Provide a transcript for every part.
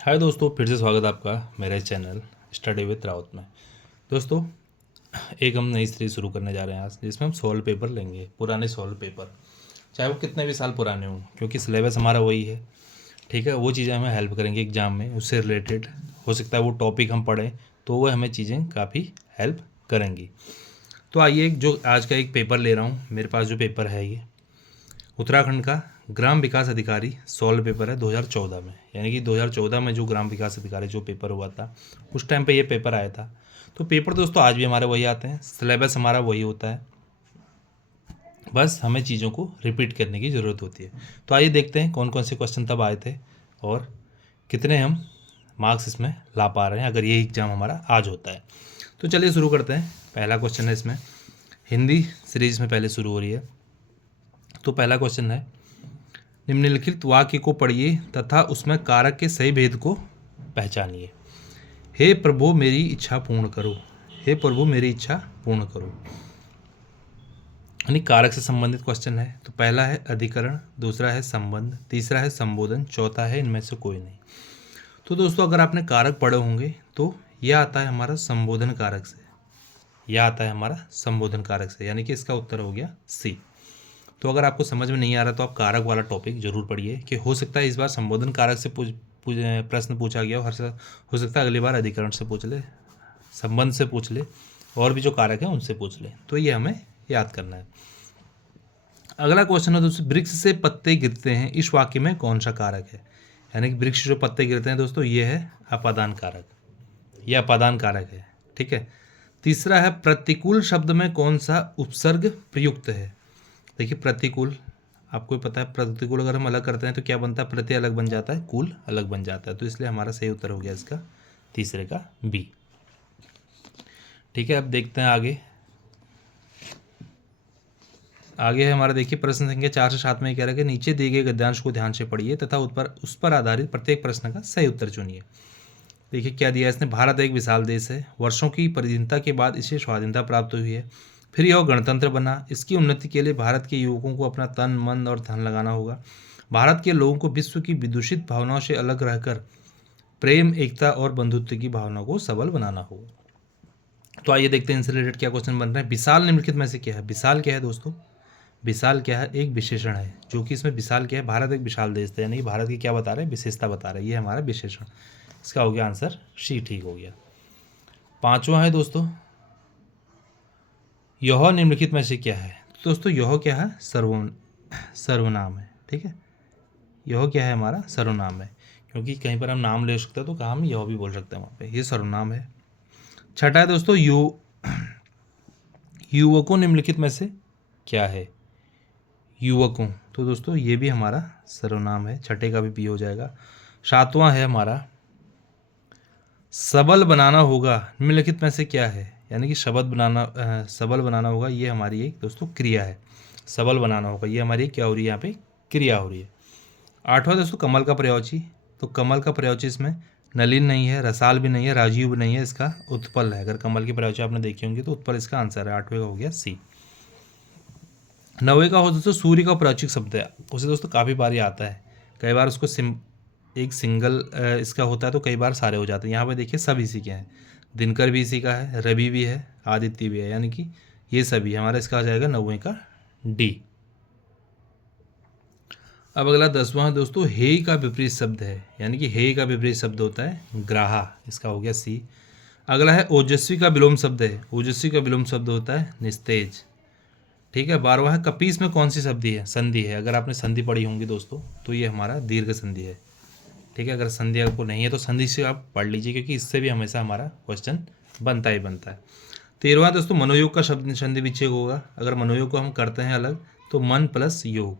हाय दोस्तों, फिर से स्वागत है आपका मेरे चैनल स्टडी विद राउत में। दोस्तों, एक हम नई सीरीज शुरू करने जा रहे हैं आज, जिसमें हम सॉल्व पेपर लेंगे, पुराने सॉल्व पेपर, चाहे वो कितने भी साल पुराने हों, क्योंकि सिलेबस हमारा वही है। ठीक है, वो चीज़ें हमें हेल्प करेंगी एग्जाम में, उससे रिलेटेड हो सकता है वो टॉपिक हम पढ़ें तो वो हमें चीज़ें काफ़ी हेल्प करेंगी। तो आइए, जो आज का एक पेपर ले रहा हूँ, मेरे पास जो पेपर है ये उत्तराखंड का ग्राम विकास अधिकारी सॉल्व पेपर है 2014 में, यानी कि 2014 में जो ग्राम विकास अधिकारी जो पेपर हुआ था उस टाइम पे ये पेपर आया था। तो पेपर दोस्तों आज भी हमारे वही आते हैं, सिलेबस हमारा वही होता है, बस हमें चीज़ों को रिपीट करने की ज़रूरत होती है। तो आइए देखते हैं कौन कौन से क्वेश्चन तब आए थे और कितने हम मार्क्स इसमें ला पा रहे हैं अगर ये एग्ज़ाम हमारा आज होता है। तो चलिए शुरू करते हैं। पहला क्वेश्चन है इसमें, हिंदी सीरीज में पहले शुरू हो रही है। तो पहला क्वेश्चन है, निम्नलिखित वाक्य को पढ़िए तथा उसमें कारक के सही भेद को पहचानिए। हे प्रभु मेरी इच्छा पूर्ण करो, हे प्रभु मेरी इच्छा पूर्ण करो, यानी कारक से संबंधित क्वेश्चन है। तो पहला है अधिकरण, दूसरा है संबंध, तीसरा है संबोधन, चौथा है इनमें से कोई नहीं। तो दोस्तों अगर आपने कारक पढ़े होंगे तो यह आता है हमारा संबोधन कारक से, यह आता है हमारा संबोधन कारक से, यानी कि इसका उत्तर हो गया सी। तो अगर आपको समझ में नहीं आ रहा तो आप कारक वाला टॉपिक जरूर पढ़िए, कि हो सकता है इस बार संबोधन कारक से प्रश्न पूछा गया, हो सकता है अगली बार अधिकरण से पूछ ले, संबंध से पूछ ले, और भी जो कारक हैं उनसे पूछ ले। तो ये हमें याद करना है। अगला क्वेश्चन है दोस्तों, वृक्ष से पत्ते गिरते हैं, इस वाक्य में कौन सा कारक है। यानी कि वृक्ष जो पत्ते गिरते हैं दोस्तों, ये है अपादान कारक, यह अपादान कारक है। ठीक है। तीसरा है, प्रतिकूल शब्द में कौन सा उपसर्ग प्रयुक्त है। देखिए प्रतिकूल, आपको पता है प्रतिकूल अगर हम अलग करते हैं तो क्या बनता है, प्रति अलग बन जाता है, कूल अलग बन जाता है। तो इसलिए हमारा सही उत्तर हो गया इसका तीसरे का बी। ठीक है, अब देखते हैं आगे। आगे है हमारा, देखिए प्रश्न संख्या 4 से 7 में कह रहा है कि नीचे दिए गए गद्यांश को ध्यान से पढ़िए तथा उस पर आधारित प्रत्येक प्रश्न का सही उत्तर चुनिए। देखिए क्या दिया इसने, भारत एक विशाल देश है, वर्षों की परिधीनता के बाद इसे स्वाधीनता प्राप्त हुई है, फिर यह गणतंत्र बना। इसकी उन्नति के लिए भारत के युवकों को अपना तन मन और धन लगाना होगा। भारत के लोगों को विश्व की विदूषित भावनाओं से अलग रहकर प्रेम, एकता और बंधुत्व की भावना को सबल बनाना होगा। तो आइए देखते हैं इनसे रिलेटेड क्या क्वेश्चन बन रहे हैं। विशाल निम्नलिखित में से क्या है। विशाल क्या है दोस्तों, विशाल क्या है, एक विशेषण है, जो कि इसमें विशाल क्या है, भारत एक विशाल देश है, यानी भारत की क्या बता रहे हैं, विशेषता बता रहे हैं, ये हमारा विशेषण। इसका हो गया आंसर सी, ठीक हो गया। पांचवा है दोस्तों, यह निम्नलिखित में से क्या है। तो दोस्तों यह क्या है, सर्वनाम है। ठीक है, यह क्या है, हमारा सर्वनाम है, क्योंकि कहीं पर हम नाम ले सकते हैं तो कहाँ हम यह भी बोल सकते हैं वहाँ पे, ये सर्वनाम है। छठा है दोस्तों, युवकों निम्नलिखित में से क्या है, युवकों। तो दोस्तों ये भी हमारा सर्वनाम है, छठे का भी पी हो जाएगा। सातवां है हमारा, सबल बनाना होगा, निम्नलिखित में से क्या है, यानी कि सबल बनाना होगा, ये हमारी एक दोस्तों क्रिया है। सबल बनाना होगा, ये हमारी क्या हो रही है, यहाँ पे क्रिया हो रही है। आठवां दोस्तों, कमल का प्रयोची। तो कमल का प्रयोची इसमें नलिन नहीं है, रसाल भी नहीं है, राजीव भी नहीं है, इसका उत्पल है। अगर कमल की प्रयोची आपने देखी होंगी तो उत्पल इसका आंसर है। आठवें का हो गया सी। नौवे का हो दोस्तों, सूर्य का प्रयोचिक शब्द है, उसे दोस्तों काफ़ी बार ये आता है, कई बार उसको एक सिंगल इसका होता है तो कई बार सारे हो जाते हैं। यहाँ पे देखिए सब इसी के हैं, दिनकर भी इसी का है, रवि भी है, आदित्य भी है, यानी कि ये सभी हमारा, इसका आ जाएगा 9वें का डी। अब अगला 10वां है दोस्तों, हे का विपरीत शब्द है, यानी कि हे का विपरीत शब्द होता है ग्राहा, इसका हो गया सी। अगला है ओजस्वी का विलोम शब्द है, ओजस्वी का विलोम शब्द होता है निस्तेज। ठीक है। 12वां है, कपीस में कौन सी संधि है। अगर आपने संधि पढ़ी होंगी दोस्तों तो ये हमारा दीर्घ संधि है। ठीक है, अगर संधि आपको नहीं है तो संधि से आप पढ़ लीजिए, क्योंकि इससे भी हमेशा हमारा क्वेश्चन बनता ही बनता है। 13वां दोस्तों, मनोयोग का शब्द संधि विच्छेद होगा। अगर मनोयोग को हम करते हैं अलग तो मन प्लस योग,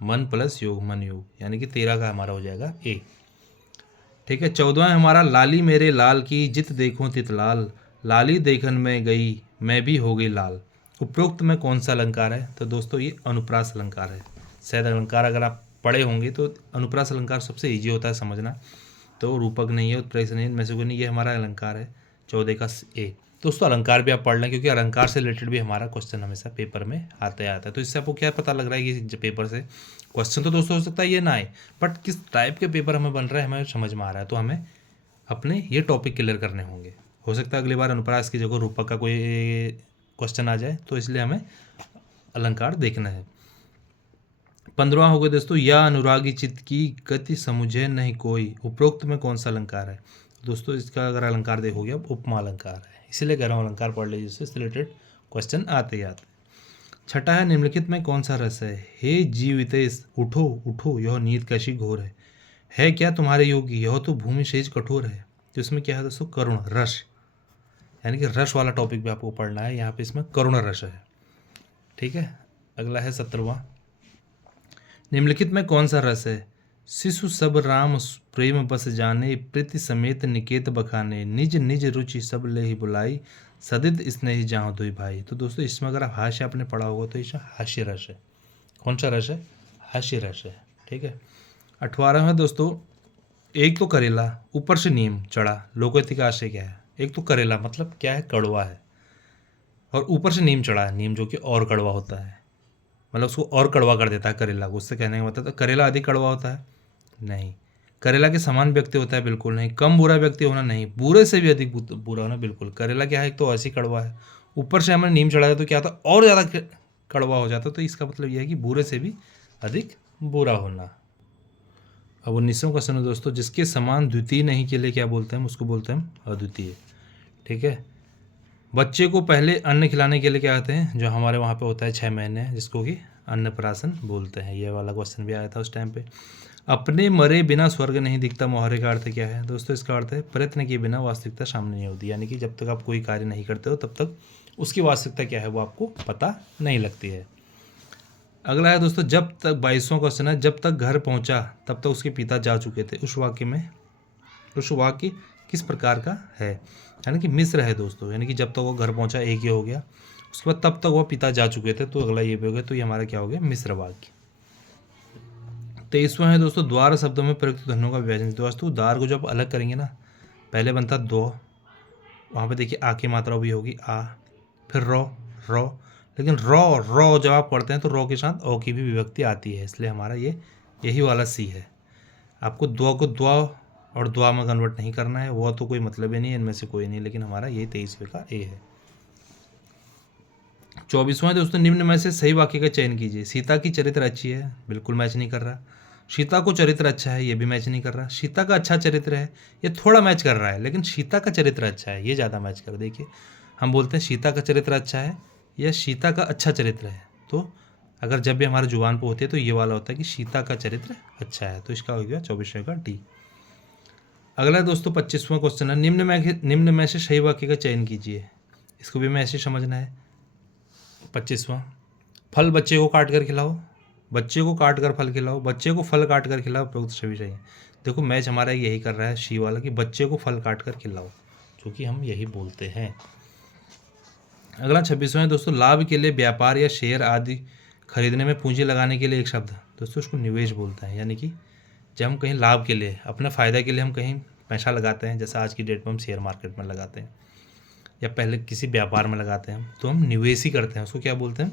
मन प्लस योग, मन योग, यानी कि 13 का हमारा हो जाएगा ए। ठीक है। 14वां हमारा, लाली मेरे लाल की जित देखूं तित लाल, लाली देखन में गई मैं भी हो गई लाल। उपरोक्त में कौन सा अलंकार है। तो दोस्तों ये अनुप्रास अलंकार है। शायद अलंकार अगर आप पढ़े होंगे तो अनुप्रास अलंकार सबसे ईजी होता है समझना। तो रूपक नहीं है, उत्प्रेष नहीं है, इनमें से कोई नहीं, ये हमारा अलंकार है 14 का ए। दोस्तों अलंकार भी आप पढ़ लें, क्योंकि अलंकार से रिलेटेड भी हमारा क्वेश्चन हमेशा पेपर में आता है। तो इससे आपको क्या पता लग रहा है कि पेपर से क्वेश्चन तो दोस्तों हो सकता है ये ना आए, बट किस टाइप के पेपर हमें बन रहा है हमें समझ में आ रहा है। तो हमें अपने ये टॉपिक क्लियर करने होंगे। हो सकता है अगली बार अनुप्रास की जगह रूपक का कोई क्वेश्चन आ जाए, तो इसलिए हमें अलंकार देखना है। 15वां हो गया दोस्तों, या अनुरागी चित्त की गति समझे नहीं कोई, उपरोक्त में कौन सा अलंकार है। दोस्तों इसका अगर अलंकार देखोगे अब उपमा अलंकार है, इसीलिए कह रहा हूँ अलंकार पढ़ लीजिए, इससे रिलेटेड क्वेश्चन आते ही आते। छठा है, निम्नलिखित में कौन सा रस है। हे जीवितेश उठो उठो, यह नींद कैसी घोर है क्या तुम्हारे योगी, यह तो भूमि शेष कठोर है। तो इसमें क्या है दोस्तों, करुण रस, यानी कि रस वाला टॉपिक भी आपको पढ़ना है। यहाँ पे इसमें करुण रस है, ठीक है। अगला है 17वां, निम्नलिखित में कौन सा रस है। शिशु सब राम प्रेम बस जाने, प्रीति समेत निकेत बखाने, निज निज रुचि सब ले ही बुलाई, सदित स्नेही जहाँ दुई भाई। तो दोस्तों इसमें अगर आप हास्य आपने पढ़ा होगा तो इसमें हास्य रस है। कौन सा रस है, हास्य रस है, ठीक है। 18वां दोस्तों, एक तो करेला ऊपर से नीम चढ़ा, लोकोक्ति का आशय क्या है। एक तो करेला मतलब क्या है, कड़वा है, और ऊपर से नीम चढ़ा है, नीम जो कि और कड़वा होता है, मतलब उसको और कड़वा कर देता है करेला को। उससे कहने का मतलब तो करेला अधिक कड़वा होता है नहीं, करेला के समान व्यक्ति होता है बिल्कुल नहीं, कम बुरा व्यक्ति होना नहीं, बुरे से भी अधिक बुरा होना बिल्कुल। करेला क्या है, एक तो ऐसी कड़वा है, ऊपर से हमें नीम चढ़ाया तो क्या होता है और ज़्यादा कड़वा हो जाता। तो इसका मतलब यह है कि बुरे से भी अधिक बुरा होना। अब 19वां क्वेश्चन है दोस्तों, जिसके समान द्वितीय नहीं के लिए क्या बोलते हैं, उसको बोलते हैं अद्वितीय, ठीक है। बच्चे को पहले अन्न खिलाने के लिए क्या कहते हैं, जो हमारे वहाँ पे होता है 6 महीने, जिसको कि अन्नप्राशन बोलते हैं। ये वाला क्वेश्चन भी आया था उस टाइम पे। अपने मरे बिना स्वर्ग नहीं दिखता, मोहरे का अर्थ क्या है दोस्तों, इसका अर्थ है प्रयत्न किए बिना वास्तविकता सामने नहीं होती, यानी कि जब तक आप कोई कार्य नहीं करते हो तब तक उसकी वास्तविकता क्या है वो आपको पता नहीं लगती है। अगला है दोस्तों, जब तक 22वां क्वेश्चन है, जब तक घर पहुंचा तब तक उसके पिता जा चुके थे। उस वाक्य किस प्रकार का है, यानी कि मिश्र है दोस्तों, यानी कि जब तक वो घर पहुंचा एक ये हो गया, उसके बाद तब तक वो पिता जा चुके थे, तो अगला ये भी हो गया। तो ये हमारा क्या हो गया, मिश्र वाक्य। 23वां है दोस्तों, द्वार शब्दों में प्रयुक्त ध्वनियों का विभाजन। दोस्तों द्वार को जब अलग करेंगे ना, पहले बनता दो, वहाँ पे देखिए आ की मात्रा भी होगी आ, फिर रो, लेकिन रो जब आप पढ़ते हैं तो रो के साथ ओ की भी विभक्ति आती है, इसलिए हमारा ये यही वाला सी है। आपको दो को द्वा और द्वा में कन्वर्ट नहीं करना है, वो तो कोई मतलब ही नहीं है, इनमें से कोई नहीं, लेकिन हमारा ये 23वें का ए है। 24वां दोस्तों, निम्न में से सही वाक्य का चयन कीजिए। सीता की चरित्र अच्छी है, बिल्कुल मैच नहीं कर रहा। सीता को चरित्र अच्छा है, ये भी मैच नहीं कर रहा। सीता का अच्छा चरित्र है, ये थोड़ा मैच कर रहा है, लेकिन सीता का चरित्र अच्छा है ये ज़्यादा मैच कर। देखिए हम बोलते हैं सीता का चरित्र अच्छा है या सीता का अच्छा चरित्र है, तो अगर जब भी हमारे जुबान पर होती है तो ये वाला होता है कि सीता का चरित्र अच्छा है, तो इसका हो गया 24वें का डी। अगला दोस्तों 25वां क्वेश्चन है, निम्न में से सही वाक्य का चयन कीजिए। इसको भी हमें ऐसे समझना है। 25वां, फल बच्चे को काट कर खिलाओ, बच्चे को काट कर फल खिलाओ, बच्चे को फल काट कर खिलाओ, प्रयुक्त सभी सही है। देखो मैच हमारा यही कर रहा है शी वाला, कि बच्चे को फल काट कर खिलाओ, जो कि हम यही बोलते हैं। अगला 26वां है दोस्तों, लाभ के लिए व्यापार या शेयर आदि खरीदने में पूंजी लगाने के लिए एक शब्द दोस्तों उसको निवेश बोलते हैं, यानी कि जब हम कहीं लाभ के लिए अपने फ़ायदे के लिए हम कहीं पैसा लगाते हैं, जैसे आज की डेट में हम शेयर मार्केट में लगाते हैं या पहले किसी व्यापार में लगाते हैं, तो हम निवेश ही करते हैं, उसको क्या बोलते हैं,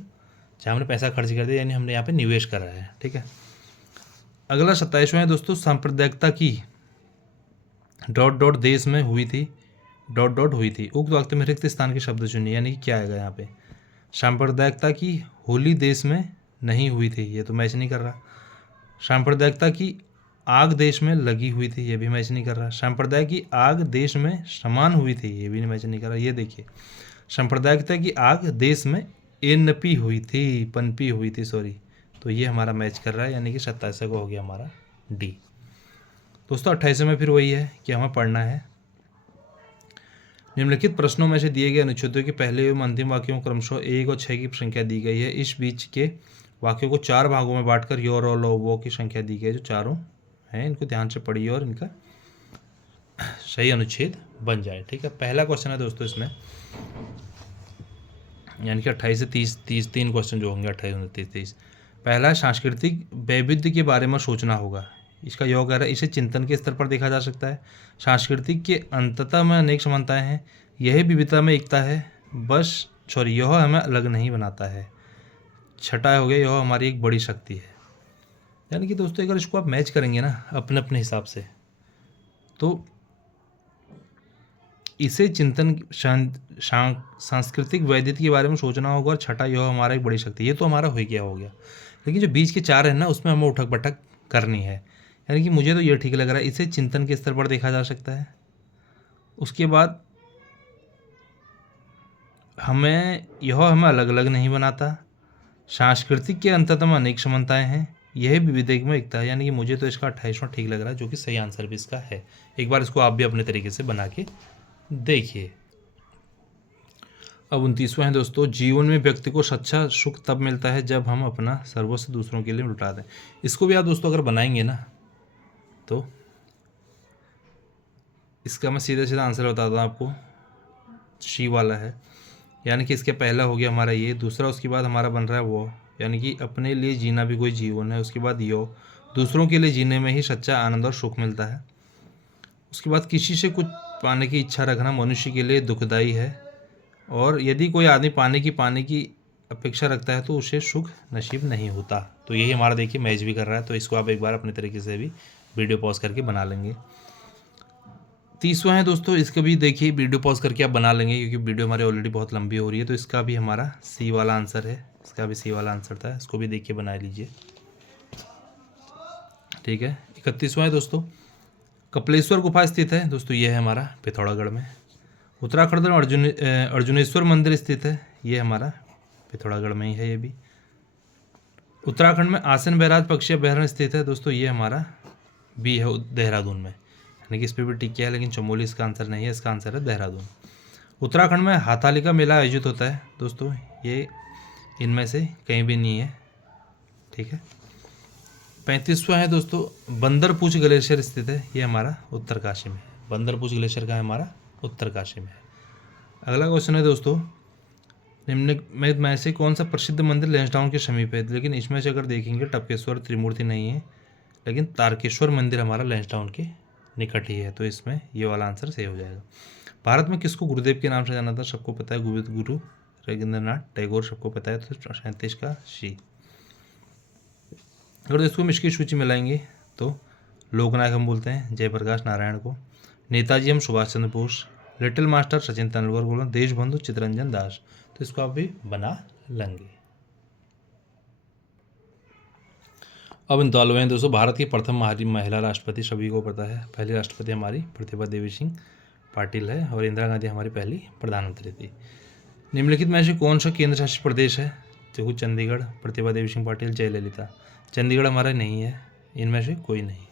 जहाँ हमने पैसा खर्च कर दिया यानी हमने यहाँ पे निवेश कर रहा है, ठीक है। अगला 27वां है दोस्तों, सांप्रदायिकता की देश में हुई थी हुई थी, उक्त वाक्य में रिक्त स्थान के शब्द चुनिए, यानी कि क्या आएगा यहाँ पे। सांप्रदायिकता की होली देश में नहीं हुई थी, ये तो मैच नहीं कर रहा। सांप्रदायिकता की आग देश में लगी हुई थी, ये भी मैच नहीं कर रहा। संप्रदाय की आग देश में समान हुई थी, ये भी मैच नहीं कर रहा। ये देखिए सांप्रदायिकता की आग देश में पनपी हुई थी सॉरी, तो ये हमारा मैच कर रहा है, यानी कि 27 को हो गया हमारा डी। दोस्तों 28 में फिर वही है कि हमें पढ़ना है, निम्नलिखित प्रश्नों में से दिए गए अनुच्छेदों के पहले एवं अंतिम वाक्यों क्रमशः 1 और 6 की संख्या दी गई है। इस बीच के वाक्यों को 4 भागों में बांटकर यो रो लो वो की संख्या दी गई है, जो चारों हैं इनको ध्यान से पढ़िए और इनका सही अनुच्छेद बन जाए, ठीक है। पहला क्वेश्चन है दोस्तों इसमें, यानी कि 28 से 30 3 क्वेश्चन जो होंगे 28 29 30। पहला सांस्कृतिक वैविध्य के बारे में सोचना होगा, इसका योग है, इसे चिंतन के स्तर पर देखा जा सकता है। सांस्कृतिक के अंततः में अनेक समानताएं हैं, यही विविधता में एकता है, यह हमें अलग नहीं बनाता है। छठा हो गया, यह हमारी एक बड़ी शक्ति है। यानी कि दोस्तों अगर इसको आप मैच करेंगे ना अपने अपने हिसाब से, तो इसे चिंतन सांस्कृतिक वैविधता के बारे में सोचना होगा। और छठा, यह हमारा एक बड़ी शक्ति, ये तो हमारा हो गया। लेकिन जो बीच के चार है ना, उसमें हमें उठक बैठक करनी है। यानी कि मुझे तो ये ठीक लग रहा है, इसे चिंतन के स्तर पर देखा जा सकता है। उसके बाद यह हमें अलग अलग नहीं बनाता। सांस्कृतिक के अंततम अनेक समानताएं हैं, यह भी विवेक में एकता है। यानी कि मुझे तो इसका 28वां ठीक लग रहा है, जो कि सही आंसर भी इसका है। एक बार इसको आप भी अपने तरीके से बना के देखिए। अब 29वां है दोस्तों, जीवन में व्यक्ति को सच्चा सुख तब मिलता है जब हम अपना सर्वस्व दूसरों के लिए लुटा दें। इसको भी आप दोस्तों अगर बनाएंगे ना, तो इसका मैं सीधा सीधा आंसर बताता हूँ आपको, सी वाला है। यानी कि इसके पहला हो गया हमारा ये, दूसरा उसके बाद हमारा बन रहा है वो, यानी कि अपने लिए जीना भी कोई जीवन है। उसके बाद यो, दूसरों के लिए जीने में ही सच्चा आनंद और सुख मिलता है। उसके बाद किसी से कुछ पाने की इच्छा रखना मनुष्य के लिए दुखदाई है, और यदि कोई आदमी पाने की अपेक्षा रखता है तो उसे सुख नसीब नहीं होता। तो यही हमारा देखिए मैच भी कर रहा है। तो इसको आप एक बार अपने तरीके से भी वीडियो पॉज करके बना लेंगे। 30वां है दोस्तों, इसका भी देखिए वीडियो पॉज करके आप बना लेंगे, क्योंकि वीडियो हमारी ऑलरेडी बहुत लंबी हो रही है। तो इसका भी हमारा सी वाला आंसर है, इसका भी सी वाला आंसर था। इसको भी देखिए बना लीजिए, ठीक है। 31वां है दोस्तों, कपिलेश्वर गुफा स्थित है दोस्तों, ये है हमारा पिथौरागढ़ में। उत्तराखंड में अर्जुनेश्वर मंदिर स्थित है, ये हमारा पिथौरागढ़ में ही है। ये भी उत्तराखंड में आसन बैराज पक्षी अभ्यारण्य स्थित है दोस्तों, ये हमारा भी है देहरादून में। यानी कि इस पर भी टिक किया है, लेकिन चमोली इसका आंसर नहीं है, इसका आंसर है देहरादून। उत्तराखंड में हाथालिका मेला आयोजित होता है दोस्तों, ये इनमें से कहीं भी नहीं है, ठीक है। 35वां है दोस्तों, बंदरपूछ ग्लेशियर स्थित है, ये हमारा उत्तरकाशी में। बंदरपूछ ग्लेशियर का हमारा उत्तरकाशी में है। अगला क्वेश्चन है दोस्तों, निम्न में से कौन सा प्रसिद्ध मंदिर लैंसडाउन के समीप है। लेकिन इसमें से अगर देखेंगे टपकेश्वर त्रिमूर्ति नहीं है, लेकिन तारकेश्वर मंदिर हमारा लैंसडाउन के निकट ही है। तो इसमें ये वाला आंसर सही हो जाएगा। भारत में किसको गुरुदेव के नाम से जाना था, सबको पता है, गुरु रविंद्रनाथ टैगोर, सबको पता है। तो 37 का सी। अगर इसको हम इसकी सूची में लाएंगे तो लोकनायक हम बोलते हैं जयप्रकाश नारायण को, नेताजी हम सुभाष चंद्र बोस, लिटिल मास्टर सचिन तेंदुलकर बोला, देशबंधु चित्तरंजन दास। तो इसको आप भी बना लेंगे। अब 39वें हैं दोस्तों, भारत की प्रथम महिला राष्ट्रपति सभी को पता है, पहली राष्ट्रपति हमारी प्रतिभा देवी सिंह पाटिल है, और इंदिरा गांधी हमारी पहली प्रधानमंत्री थी। निम्नलिखित में से कौन सा केंद्र शासित प्रदेश है, देखो चंडीगढ़, प्रतिभा देवी सिंह पाटिल, जयललिता। चंडीगढ़ हमारा नहीं है, इनमें से कोई नहीं।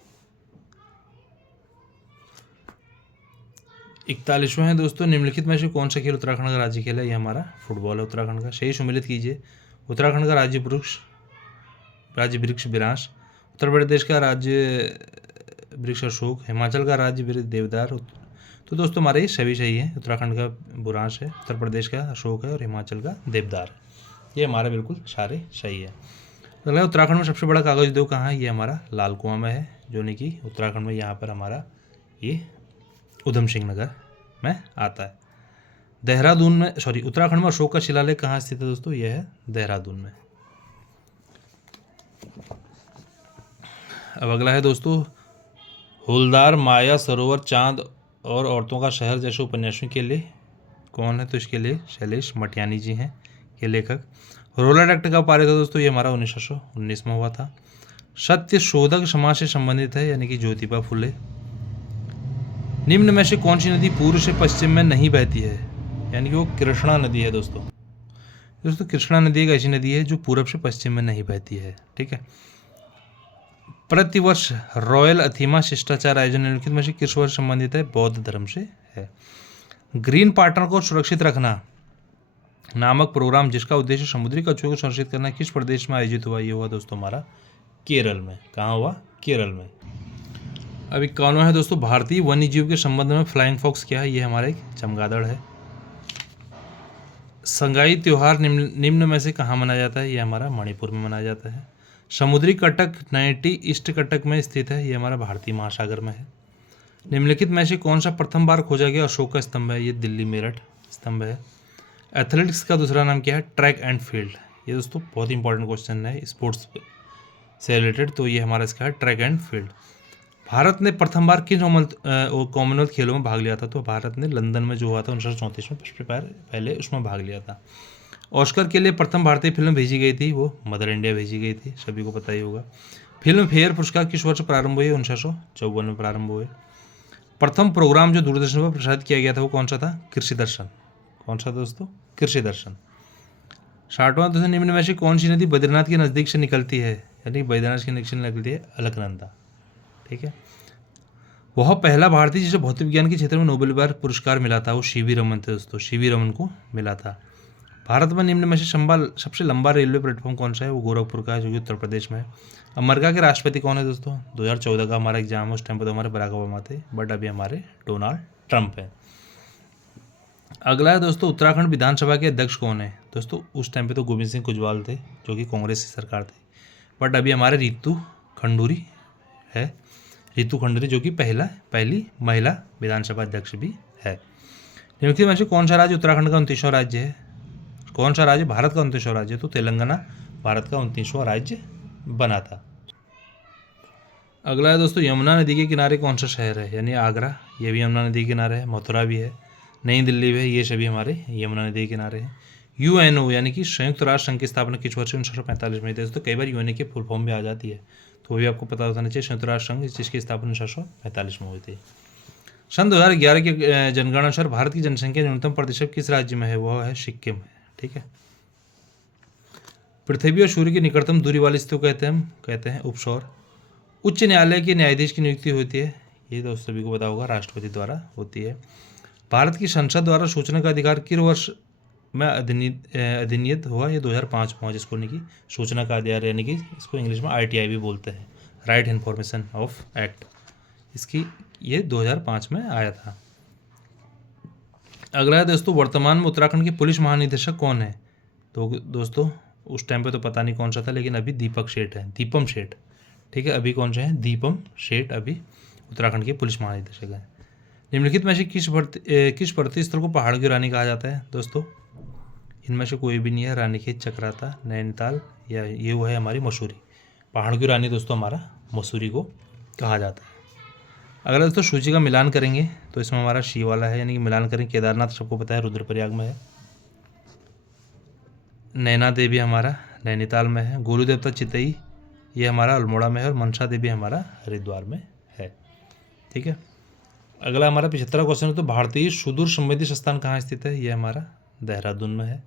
41वां है दोस्तों, निम्नलिखित में से कौन सा खेल उत्तराखंड का राज्य खेल है, ये हमारा फुटबॉल है उत्तराखंड का। सही सम्मिलित कीजिए। उत्तराखंड का राज्य वृक्ष विरास, उत्तर प्रदेश का राज्य वृक्ष अशोक, हिमाचल का राज्य देवदार। तो दोस्तों हमारे ये सभी सही है। उत्तराखंड का बुरांश है, उत्तर प्रदेश का अशोक है, और हिमाचल का देवदार। ये हमारा बिल्कुल सारे सही है। अगला उत्तराखंड में सबसे बड़ा कागज उद्योग कहाँ है, ये हमारा लाल कुआं में है, जो नहीं कि उत्तराखंड में यहाँ पर हमारा ये उधम सिंह नगर में आता है। देहरादून में उत्तराखंड में अशोक का शिलालेख कहाँ स्थित है दोस्तों, यह है देहरादून में। अब अगला है दोस्तों, हुलदार, माया सरोवर, चांद और औरतों का शहर जैसे उपन्यासों के लिए कौन है, तो इसके लिए शैलेश मटियानी जी हैं ये लेखक। रोलर एक्ट कब पारित था दोस्तों, ये हमारा 1919 में हुआ था। सत्य शोधक समाज से संबंधित है, यानी कि ज्योतिबा फुले। निम्न में से कौन सी नदी पूर्व से पश्चिम में नहीं बहती है, यानी कि वो कृष्णा नदी है दोस्तों। कृष्णा नदी एक ऐसी नदी है जो पूर्व से पश्चिम में नहीं बहती है, ठीक है। प्रतिवर्ष रॉयल अथीमा शिष्टाचार आयोजन निम्नलिखित में से किस वर्ष संबंधित है, बौद्ध धर्म से है। ग्रीन पार्टनर को सुरक्षित रखना नामक प्रोग्राम जिसका उद्देश्य समुद्री कछुओं को संरक्षित करना किस प्रदेश में आयोजित हुआ, ये हुआ दोस्तों हमारा केरल में। कहाँ हुआ, केरल में। अब 51वां है दोस्तों, भारतीय वन्य जीव के संबंध में फ्लाइंग फॉक्स क्या है, ये हमारा एक चमगादड़ है। संगाई त्योहार निम्न में से कहाँ मनाया जाता है, ये हमारा मणिपुर में मनाया जाता है। समुद्री कटक नैटी ईस्ट कटक में स्थित है, ये हमारा भारतीय महासागर में है। निम्नलिखित में से कौन सा प्रथम बार खोजा गया अशोक का स्तंभ है? ये दिल्ली मेरठ स्तंभ है। एथलेटिक्स का दूसरा नाम क्या है? Track and field. ये दोस्तों बहुत इंपॉर्टेंट क्वेश्चन है स्पोर्ट्स से रिलेटेड, तो ये हमारा इसका है ट्रैक एंड फील्ड। भारत ने प्रथम बार किन कॉमनवेल्थ खेलों में भाग लिया था? तो भारत ने लंदन में जो हुआ था 1934 में पहले उसमें भाग लिया था। ऑस्कर के लिए प्रथम भारतीय फिल्म भेजी गई थी, वो मदर इंडिया भेजी गई थी, सभी को पता ही होगा। फिल्म फेयर पुरस्कार किस वर्ष प्रारंभ हुए? 1954 में प्रारंभ हुए। प्रथम प्रोग्राम जो दूरदर्शन पर प्रसारित किया गया था वो कौन सा था? कृषि दर्शन। कौन सा दोस्तों? कृषि दर्शन। 60वां दोस्तों, निम्न में से कौन सी नदी बद्रीनाथ के नज़दीक से निकलती है? यानी बद्रीनाथ के नज़दीक से निकलती है अलकनंदा। ठीक है। वह पहला भारतीय जिसे भौतिक विज्ञान के क्षेत्र में नोबेल पुरस्कार मिला था, वो सीवी रमन थे दोस्तों, सीवी रमन को मिला था। भारत में निम्न में से सबसे लंबा रेलवे प्लेटफॉर्म कौन सा है? वो गोरखपुर का है, जो कि उत्तर प्रदेश में है। अमेरिका के राष्ट्रपति कौन है दोस्तों? 2014 का हमारा एग्जाम है, उस टाइम पर तो हमारे बराक ओबामा थे, बट अभी हमारे डोनाल्ड ट्रंप है। अगला है दोस्तों, उत्तराखंड विधानसभा के अध्यक्ष कौन है? दोस्तों उस टाइम पे तो गोविंद सिंह कुजवाल थे, जो कि कांग्रेस की सरकार थी, बट अभी हमारे रितु खंडूरी है, रितु खंडूरी, जो कि पहली महिला विधानसभा अध्यक्ष भी है। निम्नलिखित में से कौन सा राज्य उत्तराखंड का 29वां राज्य है? कौन सा राज्य भारत का 29वां राज्य है? तो तेलंगाना भारत का 29वां राज्य बना था। अगला है दोस्तों, यमुना नदी के किनारे कौन सा शहर है? यानी आगरा, ये भी यमुना नदी के किनारे है। मथुरा भी है, नई दिल्ली भी है, ये सभी हमारे यमुना नदी के किनारे हैं। यूएनओ यानी कि संयुक्त राष्ट्र संघ की स्थापना किस वर्ष? 1945 में। दोस्तों कई बार यूएनओ की फुल फॉर्म भी आ जाती है, तो वो भी आपको पता होना चाहिए। संयुक्त राष्ट्र संघ, जिसकी स्थापना 1945 में हुई थी। सन 2011 की जनगणना अनुसार भारत की जनसंख्या न्यूनतम प्रतिशत किस राज्य में है? वह है सिक्किम है। ठीक है। पृथ्वी और सूर्य की निकटतम दूरी वाली स्थिति को कहते हैं उपसौर। उच्च न्यायालय के न्यायाधीश की नियुक्ति होती है, ये दोस्तों सभी को पता होगा, राष्ट्रपति द्वारा होती है। भारत की संसद द्वारा सूचना का अधिकार किस वर्ष में अधिनियत हुआ? ये 2005 में हुआ, जिसको नहीं कि सूचना का अधिकार, यानी कि इसको इंग्लिश में RTI भी बोलते हैं, राइट इन्फॉर्मेशन ऑफ एक्ट। इसकी ये 2005 में आया था। अगला है दोस्तों, वर्तमान में उत्तराखंड के पुलिस महानिदेशक कौन है? तो दोस्तों उस टाइम पे तो पता नहीं कौन सा था, लेकिन अभी दीपम सेठ। ठीक है, अभी कौन से हैं? दीपम सेठ अभी उत्तराखंड के पुलिस महानिदेशक हैं। निम्नलिखित में से किस पर्वतीय स्थल को पहाड़ की रानी कहा जाता है? दोस्तों इनमें से कोई भी नहीं है, रानीखेत, चक्राता, नैनीताल, या ये वो है हमारी मसूरी। पहाड़ की रानी दोस्तों हमारा मसूरी को कहा जाता है। अगर दोस्तों सूची का मिलान करेंगे तो इसमें हमारा शी वाला है, यानी कि मिलान करें, केदारनाथ सबको पता है रुद्रप्रयाग में है, नैना देवी हमारा नैनीताल में है, गोलू देवता चितई ये हमारा अल्मोड़ा में है, और मनसा देवी हमारा हरिद्वार में है। ठीक है। अगला हमारा 75वां क्वेश्चन है, तो भारतीय सुदूर संवेदी संस्थान कहाँ स्थित है? ये हमारा देहरादून में है।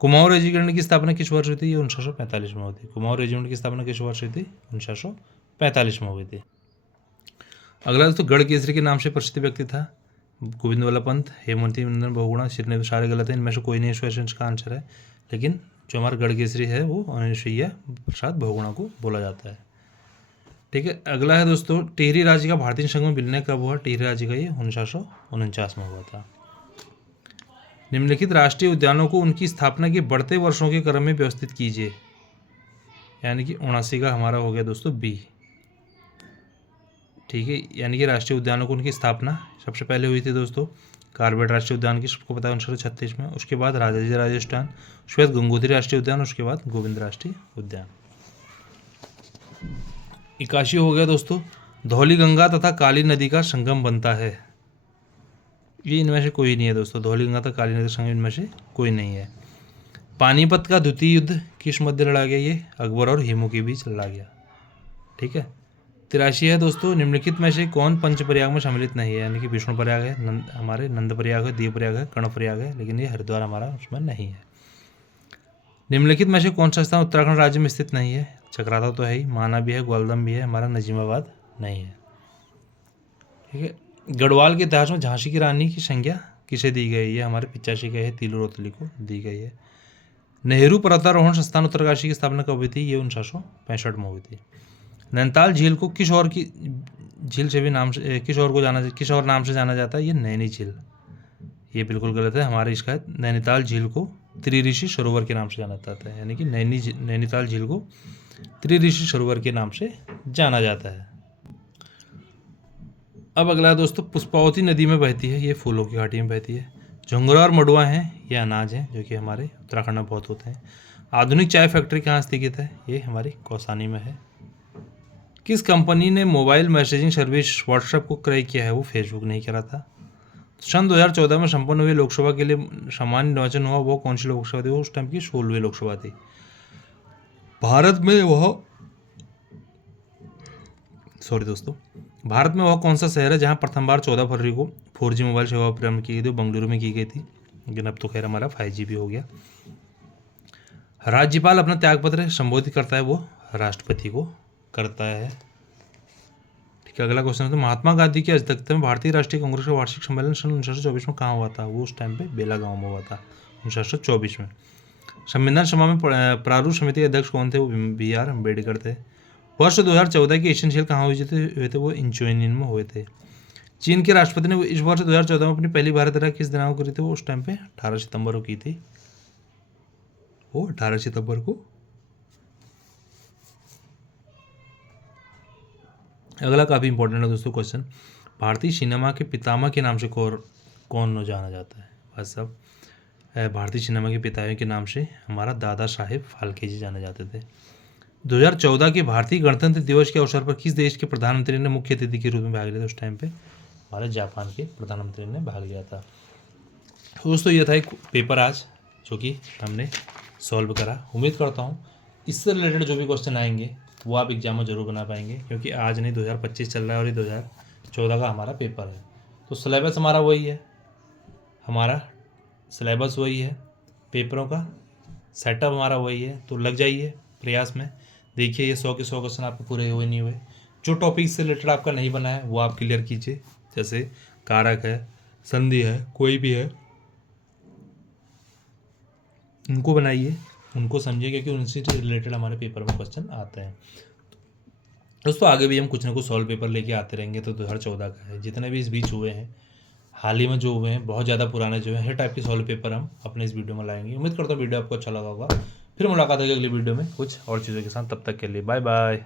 कुमाऊं रेजिमेंट की स्थापना किस वर्ष हुई थी? ये 1945 में हुई थी। कुमाऊं रेजिमेंट की स्थापना किस वर्ष हुई थी? 1945 में हुई थी। अगला दोस्तों, गढ़ केसरी के नाम से प्रसिद्ध व्यक्ति था? गोविंद वल्लभ पंत, हेमवती नंदन बहुगुणा, श्रीनगर, सारे गलत है, इनमें से कोई नहीं इस क्वेश्चन का आंसर है, लेकिन जो हमारा गढ़ केसरी है वो अनुसुईया प्रसाद बहुगुणा को बोला जाता है। ठीक है। अगला है दोस्तों, टिहरी राज्य का भारतीय संघ में विलय कब हुआ? टिहरी राज्य का ये 1949 में हुआ था। निम्नलिखित राष्ट्रीय उद्यानों को उनकी स्थापना के बढ़ते वर्षों के क्रम में व्यवस्थित कीजिए, यानी कि 79 का हमारा हो गया दोस्तों बी। ठीक है, यानी कि राष्ट्रीय उद्यानों को उनकी स्थापना सबसे पहले हुई थी दोस्तों कार्बेट राष्ट्रीय उद्यान की, सबको पता है 1936 में। उसके बाद राजाजी राजस्थान, उसके बाद गंगोत्री राष्ट्रीय उद्यान, उसके बाद गोविंद राष्ट्रीय उद्यान। 81 हो गया दोस्तों, धौली गंगा तथा काली नदी का संगम बनता है? ये इनमें से कोई नहीं है दोस्तों, धौली गंगा तथा काली नदी का संगम इनमें से कोई नहीं है। पानीपत का द्वितीय युद्ध किस मध्य लड़ा गया? ये अकबर और हेमू के बीच लड़ा गया। ठीक है। 83 है दोस्तों, निम्नलिखित में से कौन पंचप्रयाग में सम्मिलित नहीं है? यानी कि विष्णु प्रयाग है, हमारे नंद प्रयाग है, दीव प्रयाग है, कर्ण प्रयाग है, लेकिन ये हरिद्वार हमारा उसमें नहीं है। निम्नलिखित में से कौन सा स्थान उत्तराखंड राज्य में स्थित नहीं है? चक्राता तो है ही, माना भी है, ग्वालदम भी है, हमारा नजीमाबाद नहीं है। ठीक है। गढ़वाल के इतिहास में झांसी की रानी की संज्ञा किसे दी गई है? हमारे 85 का है, तीलू रोतली को दी गई है। नेहरू पर्वतारोहण संस्थान उत्तरकाशी की स्थापना कब हुई थी? ये 1965 में हुई थी। नैनीताल झील को किस और की झील से भी नाम से किस और नाम से जाना जाता है? ये नैनी झील। ये बिल्कुल गलत है, हमारे इसका नैनीताल झील को त्रिऋषि सरोवर के नाम से जाना जाता है, यानी कि नैनीताल झील को त्रिऋषि सरोवर के नाम से जाना जाता है। अब अगला है दोस्तों, पुष्पावती नदी में बहती है, ये फूलों की घाटी में बहती है। झुंगरा और मडुआ हैं, ये अनाज हैं जो कि हमारे उत्तराखंड में बहुत होते हैं। आधुनिक चाय फैक्ट्री कहाँ स्थित है, ये हमारी कौसानी में है। किस कंपनी ने मोबाइल मैसेजिंग सर्विस व्हाट्सएप को क्रय किया है, वो फेसबुक नहीं करा था। सन 2014 में संपन्न हुई लोकसभा के लिए सामान्य निर्वाचन हुआ, वो कौन सी लोकसभा थी, वो उस टाइम की 16वीं लोकसभा थी। भारत में वह कौन सा शहर है जहां प्रथम बार 14 फरवरी को 4G मोबाइल सेवा प्रारंभ की गई थी, बेंगलुरु में की गई थी, लेकिन अब तो खैर हमारा 5G भी हो गया। राज्यपाल अपना त्यागपत्र संबोधित करता है, वो राष्ट्रपति को करता है। ठीक है, अगला क्वेश्चन है, तो महात्मा गांधी की अध्यक्षता में भारतीय राष्ट्रीय कांग्रेस का वार्षिक सम्मेलन सन 1924 में कहाँ हुआ था, वो उस टाइम पे बेलागांव में हुआ था 1924 में। संविधान सभा में प्रारूप समिति के अध्यक्ष कौन थे, वो BR अम्बेडकर थे। वर्ष 2014 के एशियन खेल कहाँ हुए थे, वो इंचोनियन में हुए थे। चीन के राष्ट्रपति ने इस वर्ष 2014 में अपनी पहली भारत यात्रा किस दिनांक को करी थी, वो उस टाइम पे 18 सितंबर को की थी, वो 18 सितंबर को। अगला काफ़ी इंपॉर्टेंट है दोस्तों क्वेश्चन, भारतीय सिनेमा के पितामह के नाम से कौन जाना जाता है, बस सब भारतीय सिनेमा के पितामह के नाम से हमारा दादा साहेब फाल्के जी जाने जाते थे। 2014 के भारतीय गणतंत्र दिवस के अवसर पर किस देश के प्रधानमंत्री ने मुख्य अतिथि के रूप में भाग लिया था, उस टाइम पे हमारे जापान के प्रधानमंत्री ने भाग लिया था। दोस्तों ये था एक पेपर आज जो कि हमने सॉल्व करा। उम्मीद करता हूँ इससे रिलेटेड जो भी क्वेश्चन आएंगे वो आप एग्जाम में जरूर बना पाएंगे, क्योंकि आज नहीं 2025 चल रहा है और ये 2014 का हमारा पेपर है। तो सिलेबस हमारा वही है, पेपरों का सेटअप हमारा वही है। तो लग जाइए प्रयास में, देखिए ये 100 के 100 क्वेश्चन आपके पूरे हुए नहीं हुए। जो टॉपिक से रिलेटेड आपका नहीं बना है वो आप क्लियर कीजिए, जैसे कारक है, संधि है, कोई भी है, उनको बनाइए, उनको समझिए, क्योंकि उनसे रिलेटेड हमारे पेपर में क्वेश्चन आते हैं। दोस्तों आगे भी हम कुछ ना कुछ सॉल्व पेपर लेके आते रहेंगे। तो 2014 का है, जितने भी इस बीच हुए हैं, हाल ही में जो हुए हैं, बहुत ज़्यादा पुराने जो हैं, हर टाइप के सॉल्व पेपर हम अपने इस वीडियो में लाएंगे। उम्मीद करता हूँ वीडियो आपको अच्छा लगा होगा। फिर मुलाकात होगी अगली वीडियो में कुछ और चीज़ों के साथ, तब तक के लिए बाय बाय।